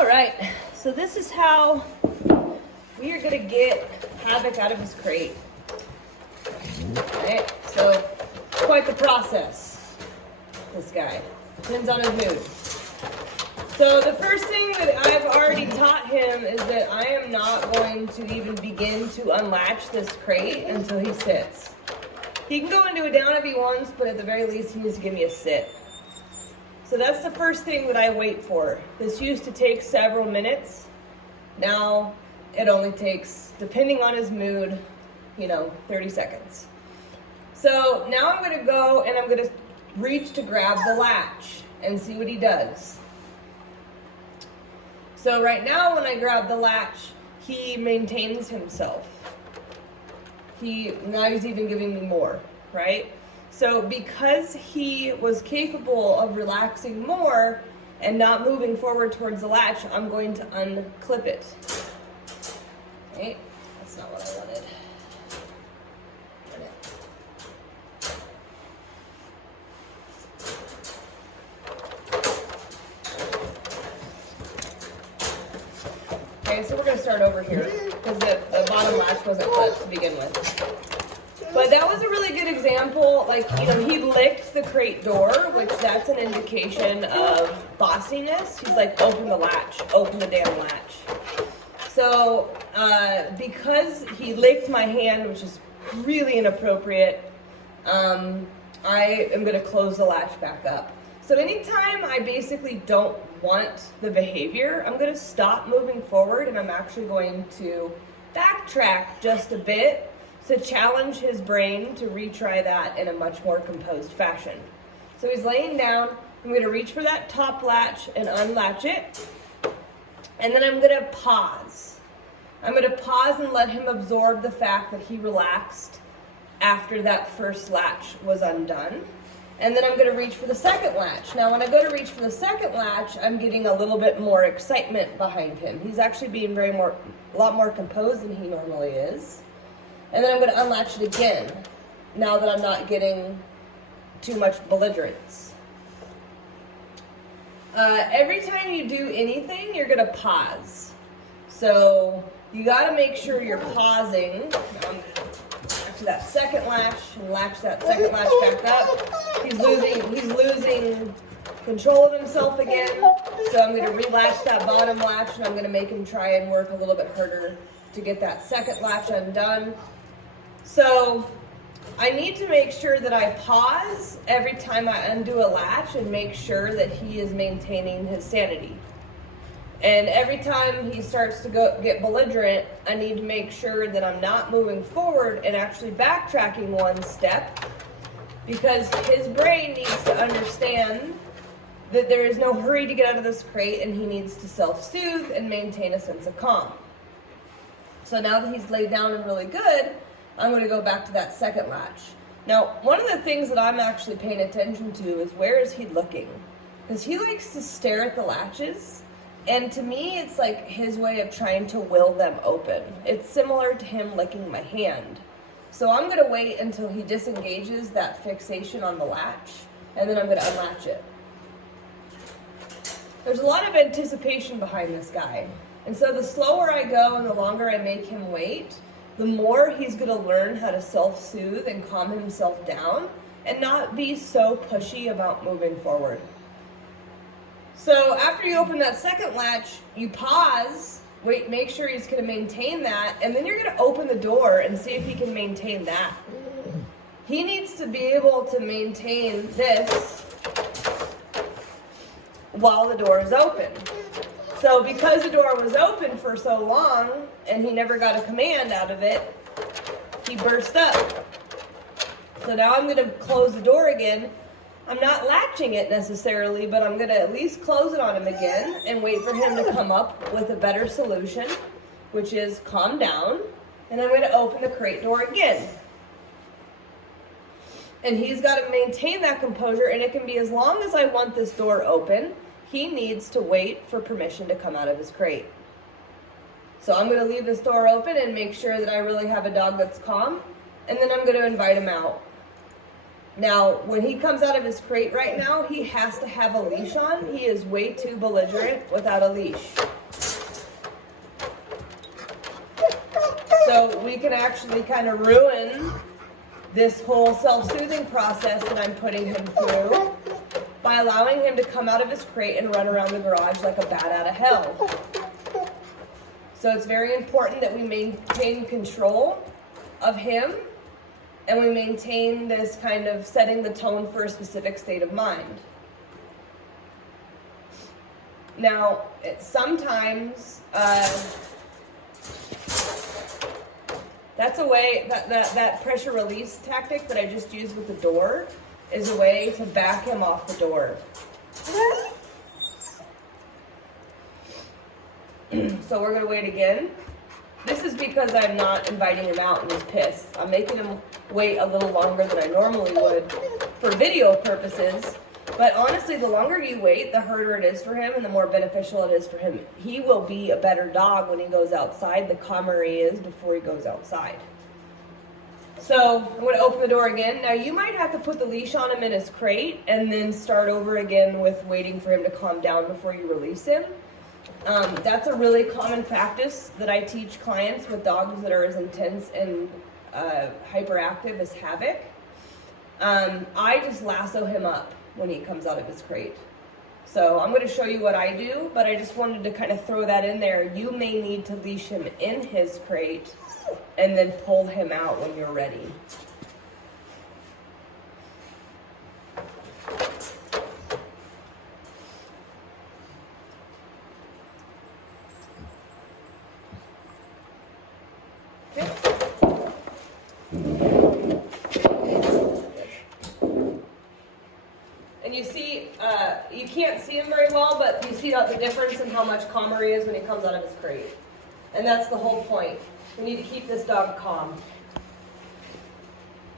All right, so this is how we are gonna get Havoc out of his crate. Right, so quite the process, this guy. Depends on his mood. So the first thing that I've already taught him is that I am not going to even begin to unlatch this crate until he sits. He can go into a down if he wants, but at the very least he needs to give me a sit. So that's the first thing that I wait for. This used to take several minutes. Now it only takes, depending on his mood, 30 seconds. So now I'm gonna go and I'm gonna reach to grab the latch and see what he does. So right now when I grab the latch, he maintains himself. Now he's even giving me more, right? So because he was capable of relaxing more and not moving forward towards the latch, I'm going to unclip it. Right? That's not what I wanted. Okay, so we're going to start over here because the bottom latch wasn't clipped to begin with. But that was a really good example. He licked the crate door, which that's an indication of bossiness. He's like, open the latch, open the damn latch. So because he licked my hand, which is really inappropriate, I am going to close the latch back up. So anytime I basically don't want the behavior, I'm going to stop moving forward and I'm actually going to backtrack just a bit to challenge his brain to retry that in a much more composed fashion. So he's laying down. I'm going to reach for that top latch and unlatch it. And then I'm going to pause. I'm going to pause and let him absorb the fact that he relaxed after that first latch was undone. And then I'm going to reach for the second latch. Now, when I go to reach for the second latch, I'm getting a little bit more excitement behind him. He's actually being a lot more composed than he normally is. And then I'm going to unlatch it again, now that I'm not getting too much belligerence. Every time you do anything, you're going to pause. So you got to make sure you're pausing. To that second latch and latch that second latch back up. He's losing control of himself again. So I'm going to relatch that bottom latch and I'm going to make him try and work a little bit harder to get that second latch undone. So I need to make sure that I pause every time I undo a latch and make sure that he is maintaining his sanity. And every time he starts to get belligerent, I need to make sure that I'm not moving forward and actually backtracking one step, because his brain needs to understand that there is no hurry to get out of this crate and he needs to self-soothe and maintain a sense of calm. So now that he's laid down and really good, I'm going to go back to that second latch. Now, one of the things that I'm actually paying attention to is where is he looking? Because he likes to stare at the latches. And to me, it's like his way of trying to will them open. It's similar to him licking my hand. So I'm going to wait until he disengages that fixation on the latch, and then I'm going to unlatch it. There's a lot of anticipation behind this guy. And so the slower I go and the longer I make him wait, the more he's going to learn how to self-soothe and calm himself down and not be so pushy about moving forward. So after you open that second latch, you pause, wait, make sure he's going to maintain that, and then you're going to open the door and see if he can maintain that. He needs to be able to maintain this while the door is open. So because the door was open for so long and he never got a command out of it, he burst up. So now I'm going to close the door again. I'm not latching it necessarily, but I'm going to at least close it on him again and wait for him to come up with a better solution, which is calm down. And I'm going to open the crate door again. And he's got to maintain that composure, and it can be as long as I want this door open. He needs to wait for permission to come out of his crate. So I'm going to leave this door open and make sure that I really have a dog that's calm, and then I'm going to invite him out. Now, when he comes out of his crate right now, he has to have a leash on. He is way too belligerent without a leash. So we can actually kind of ruin this whole self-soothing process that I'm putting him through by allowing him to come out of his crate and run around the garage like a bat out of hell. So it's very important that we maintain control of him, and we maintain this kind of setting the tone for a specific state of mind. Now, sometimes that's a way, that pressure release tactic that I just used with the door is a way to back him off the door. So we're going to wait again. This is because I'm not inviting him out and he's pissed. I'm making him wait a little longer than I normally would for video purposes. But honestly, the longer you wait, the harder it is for him and the more beneficial it is for him. He will be a better dog when he goes outside, the calmer he is before he goes outside. So I'm going to open the door again. Now you might have to put the leash on him in his crate and then start over again with waiting for him to calm down before you release him. That's a really common practice that I teach clients with dogs that are as intense and hyperactive as Havoc. I just lasso him up when he comes out of his crate. So I'm going to show you what I do, but I just wanted to kind of throw that in there. You may need to leash him in his crate and then pull him out when you're ready. And you see, you can't see him very well, but you see the difference in how much calmer he is when he comes out of his crate. And that's the whole point. We need to keep this dog calm.